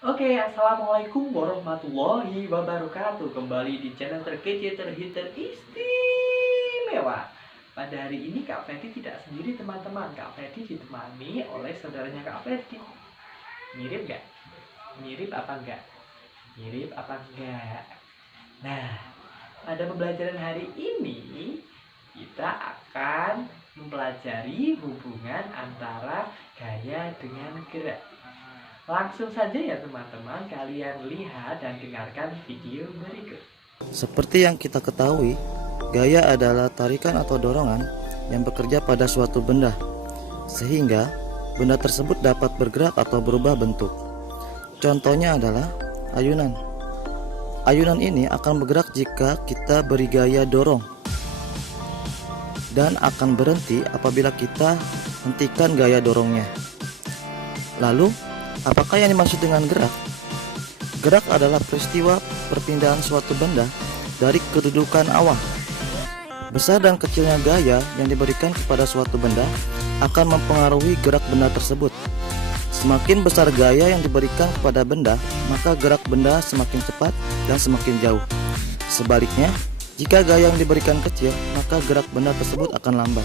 Oke, assalamualaikum warahmatullahi wabarakatuh. Kembali di channel terkece, terhit, teristimewa. Pada hari ini Kak Fedi tidak sendiri teman-teman. Kak Fedi ditemani oleh saudaranya Kak Fedi. Mirip gak? Mirip apa enggak? Mirip apa enggak? Nah, pada pembelajaran hari ini kita akan mempelajari hubungan antara gaya dengan gerak. Langsung saja ya teman-teman, kalian lihat dan dengarkan video berikut. Seperti yang kita ketahui, gaya adalah tarikan atau dorongan yang bekerja pada suatu benda, sehingga benda tersebut dapat bergerak atau berubah bentuk. Contohnya adalah ayunan. Ayunan ini akan bergerak jika kita beri gaya dorong, dan akan berhenti apabila kita hentikan gaya dorongnya. Lalu, apakah yang dimaksud dengan gerak? Gerak adalah peristiwa perpindahan suatu benda dari kedudukan awal. Besar dan kecilnya gaya yang diberikan kepada suatu benda akan mempengaruhi gerak benda tersebut. Semakin besar gaya yang diberikan kepada benda, maka gerak benda semakin cepat dan semakin jauh. Sebaliknya, jika gaya yang diberikan kecil, maka gerak benda tersebut akan lambat.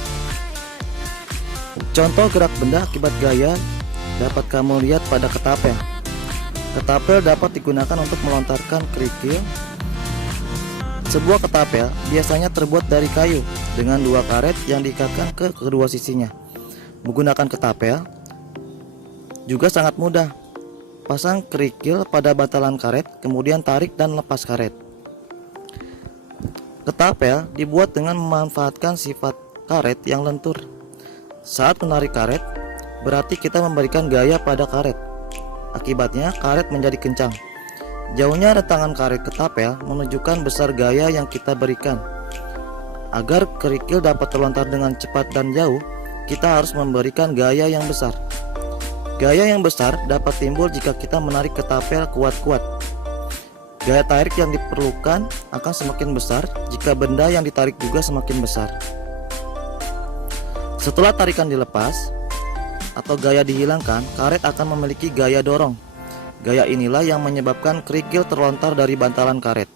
Contoh gerak benda akibat gaya dapat kamu lihat pada ketapel. Ketapel dapat digunakan untuk melontarkan kerikil. Sebuah ketapel biasanya terbuat dari kayu dengan dua karet yang diikatkan ke kedua sisinya. Menggunakan ketapel juga sangat mudah. Pasang kerikil pada bantalan karet, kemudian tarik dan lepas karet. Ketapel dibuat dengan memanfaatkan sifat karet yang lentur. Saat menarik karet, berarti kita memberikan gaya pada karet. Akibatnya karet menjadi kencang. Jauhnya rentangan karet ketapel menunjukkan besar gaya yang kita berikan. Agar kerikil dapat terlontar dengan cepat dan jauh, kita harus memberikan gaya yang besar. Gaya yang besar dapat timbul jika kita menarik ketapel kuat-kuat. Gaya tarik yang diperlukan akan semakin besar jika benda yang ditarik juga semakin besar. Setelah tarikan dilepas atau gaya dihilangkan, karet akan memiliki gaya dorong. Gaya inilah yang menyebabkan kerikil terlontar dari bantalan karet.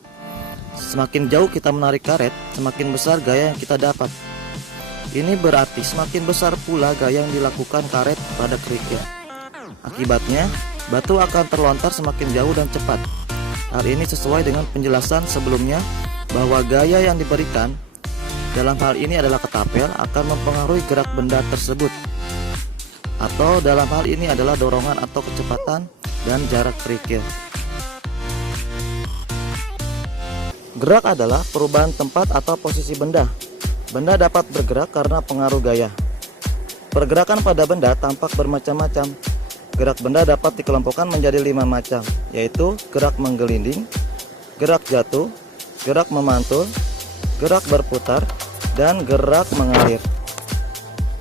Semakin jauh kita menarik karet, semakin besar gaya yang kita dapat. Ini berarti semakin besar pula gaya yang dilakukan karet pada kerikil. Akibatnya, batu akan terlontar semakin jauh dan cepat. Hal ini sesuai dengan penjelasan sebelumnya bahwa gaya yang diberikan dalam hal ini adalah ketapel akan mempengaruhi gerak benda tersebut, atau dalam hal ini adalah dorongan atau kecepatan dan jarak kerikil. Gerak adalah perubahan tempat atau posisi benda. Benda dapat bergerak karena pengaruh gaya. Pergerakan pada benda tampak bermacam-macam. Gerak benda dapat dikelompokkan menjadi 5 macam, yaitu gerak menggelinding, gerak jatuh, gerak memantul, gerak berputar, dan gerak mengalir.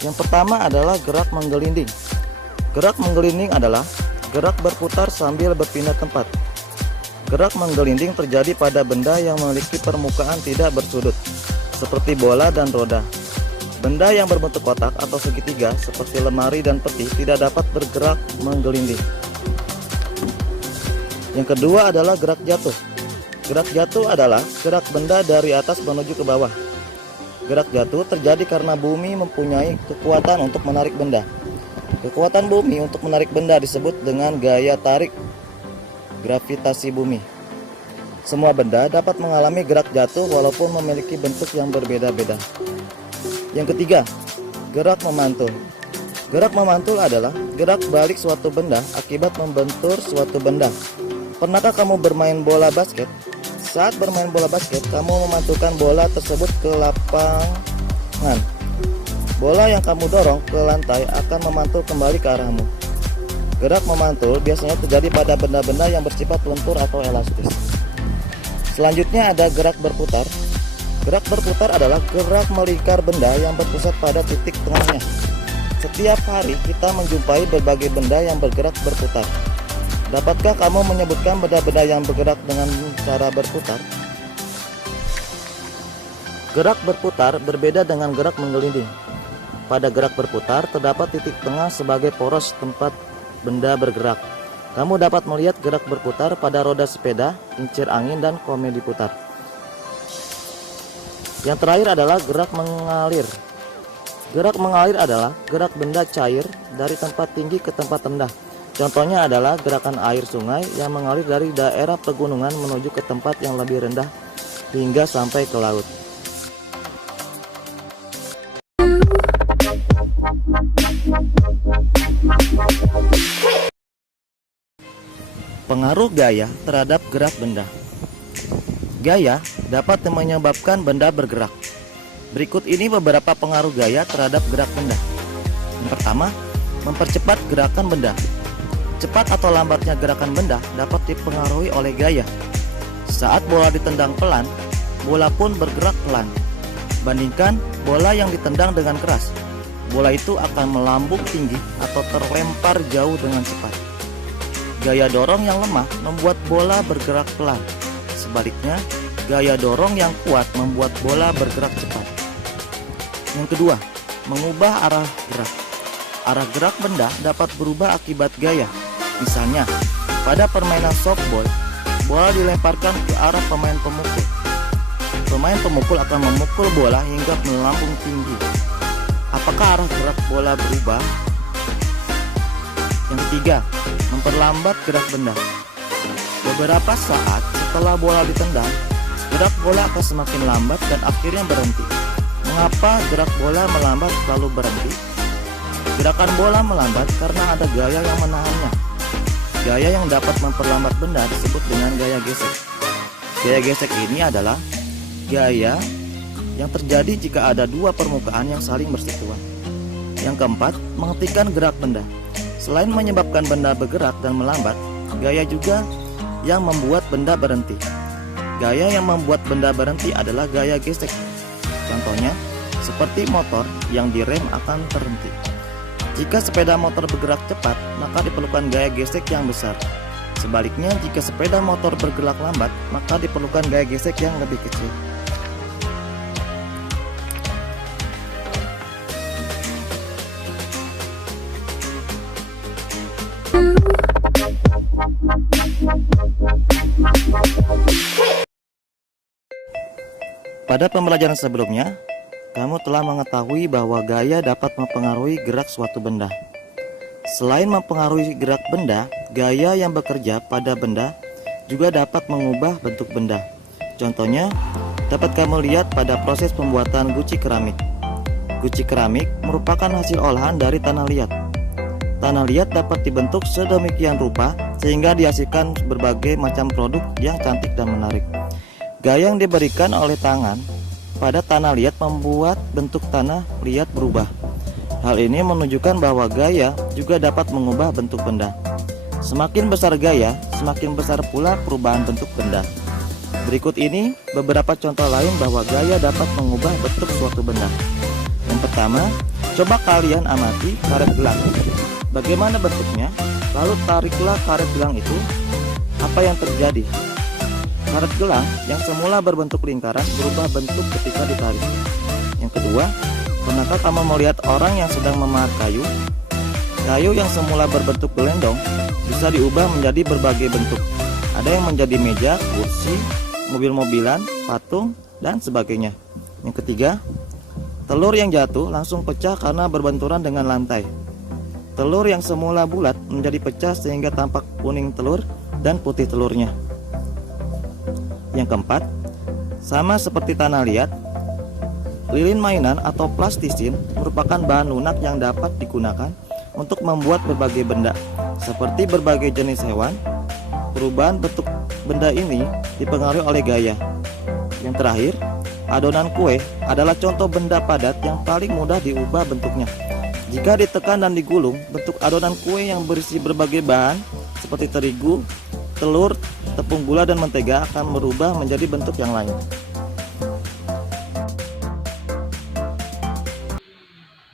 Yang pertama adalah gerak menggelinding. Gerak menggelinding adalah gerak berputar sambil berpindah tempat. Gerak menggelinding terjadi pada benda yang memiliki permukaan tidak bersudut, seperti bola dan roda. Benda yang berbentuk kotak atau segitiga, seperti lemari dan peti, tidak dapat bergerak menggelinding. Yang kedua adalah gerak jatuh. Gerak jatuh adalah gerak benda dari atas menuju ke bawah. Gerak jatuh terjadi karena bumi mempunyai kekuatan untuk menarik benda. Kekuatan bumi untuk menarik benda disebut dengan gaya tarik gravitasi bumi. Semua benda dapat mengalami gerak jatuh walaupun memiliki bentuk yang berbeda-beda. Yang ketiga, gerak memantul. Gerak memantul adalah gerak balik suatu benda akibat membentur suatu benda. Pernahkah kamu bermain bola basket? Saat bermain bola basket, kamu memantulkan bola tersebut ke lapangan. Bola yang kamu dorong ke lantai akan memantul kembali ke arahmu. Gerak memantul biasanya terjadi pada benda-benda yang bersifat lentur atau elastis. Selanjutnya ada gerak berputar. Gerak berputar adalah gerak melingkar benda yang berpusat pada titik tengahnya. Setiap hari kita menjumpai berbagai benda yang bergerak berputar. Dapatkah kamu menyebutkan benda-benda yang bergerak dengan cara berputar? Gerak berputar berbeda dengan gerak menggelinding. Pada gerak berputar terdapat titik tengah sebagai poros tempat benda bergerak. Kamu dapat melihat gerak berputar pada roda sepeda, kincir angin, dan komedi putar. Yang terakhir adalah gerak mengalir. Gerak mengalir adalah gerak benda cair dari tempat tinggi ke tempat rendah. Contohnya adalah gerakan air sungai yang mengalir dari daerah pegunungan menuju ke tempat yang lebih rendah hingga sampai ke laut. Pengaruh gaya terhadap gerak benda. Gaya dapat menyebabkan benda bergerak. Berikut ini beberapa pengaruh gaya terhadap gerak benda. Yang pertama, mempercepat gerakan benda. Cepat atau lambatnya gerakan benda dapat dipengaruhi oleh gaya. Saat bola ditendang pelan, bola pun bergerak pelan. Bandingkan bola yang ditendang dengan keras, bola itu akan melambung tinggi atau terlempar jauh dengan cepat. Gaya dorong yang lemah membuat bola bergerak pelan. Sebaliknya, gaya dorong yang kuat membuat bola bergerak cepat. Yang kedua, mengubah arah gerak. Arah gerak benda dapat berubah akibat gaya. Misalnya, pada permainan softball, bola dilemparkan ke arah pemain pemukul. Pemain pemukul akan memukul bola hingga melambung tinggi. Apakah arah gerak bola berubah? Yang ketiga, memperlambat gerak benda. Beberapa saat setelah bola ditendang, gerak bola akan semakin lambat dan akhirnya berhenti. Mengapa gerak bola melambat lalu berhenti? Gerakan bola melambat karena ada gaya yang menahannya. Gaya yang dapat memperlambat benda disebut dengan gaya gesek. Gaya gesek ini adalah gaya yang terjadi jika ada dua permukaan yang saling bersentuhan. Yang keempat, menghentikan gerak benda. Selain menyebabkan benda bergerak dan melambat, gaya juga yang membuat benda berhenti. Gaya yang membuat benda berhenti adalah gaya gesek. Contohnya, seperti motor yang direm akan terhenti. Jika sepeda motor bergerak cepat, maka diperlukan gaya gesek yang besar. Sebaliknya, jika sepeda motor bergerak lambat, maka diperlukan gaya gesek yang lebih kecil. Pada pembelajaran sebelumnya, kamu telah mengetahui bahwa gaya dapat mempengaruhi gerak suatu benda. Selain mempengaruhi gerak benda, gaya yang bekerja pada benda juga dapat mengubah bentuk benda. Contohnya, dapat kamu lihat pada proses pembuatan guci keramik. Guci keramik merupakan hasil olahan dari tanah liat. Tanah liat dapat dibentuk sedemikian rupa sehingga dihasilkan berbagai macam produk yang cantik dan menarik. Gaya yang diberikan oleh tangan pada tanah liat membuat bentuk tanah liat berubah. Hal ini menunjukkan bahwa gaya juga dapat mengubah bentuk benda. Semakin besar gaya, semakin besar pula perubahan bentuk benda. Berikut ini beberapa contoh lain bahwa gaya dapat mengubah bentuk suatu benda. Yang pertama, coba kalian amati karet gelang. Bagaimana bentuknya? Lalu tariklah karet gelang itu. Apa yang terjadi? Karet gelang yang semula berbentuk lingkaran berubah bentuk ketika ditarik. Yang kedua, pernahkah kamu melihat orang yang sedang memahat kayu? Kayu yang semula berbentuk gelendong bisa diubah menjadi berbagai bentuk. Ada yang menjadi meja, kursi, mobil-mobilan, patung, dan sebagainya. Yang ketiga, telur yang jatuh langsung pecah karena berbenturan dengan lantai. Telur yang semula bulat menjadi pecah sehingga tampak kuning telur dan putih telurnya. Yang keempat, sama seperti tanah liat, lilin mainan atau plastisin merupakan bahan lunak yang dapat digunakan untuk membuat berbagai benda, seperti berbagai jenis hewan. Perubahan bentuk benda ini dipengaruhi oleh gaya. Yang terakhir, adonan kue adalah contoh benda padat yang paling mudah diubah bentuknya. Jika ditekan dan digulung, bentuk adonan kue yang berisi berbagai bahan seperti terigu, telur, tepung gula, dan mentega akan berubah menjadi bentuk yang lain.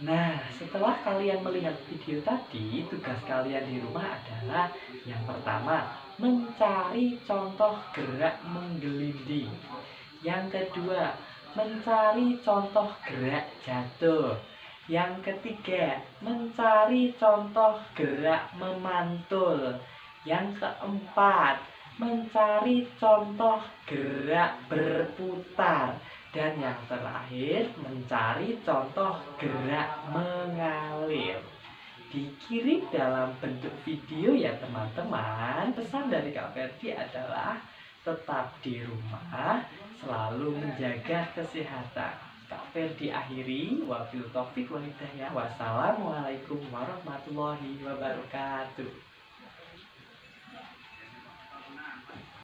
Nah, setelah kalian melihat video tadi, tugas kalian di rumah adalah yang pertama, mencari contoh gerak menggelinding. Yang kedua, mencari contoh gerak jatuh. Yang ketiga, mencari contoh gerak memantul. Yang keempat, mencari contoh gerak berputar. Dan yang terakhir, mencari contoh gerak mengalir. Dikirim dalam bentuk video ya teman-teman. Pesan dari Kak Ferdi adalah tetap di rumah, selalu menjaga kesehatan. Kak Ferdi akhiri, wabil taufik wal hidayah. Wassalamualaikum warahmatullahi wabarakatuh.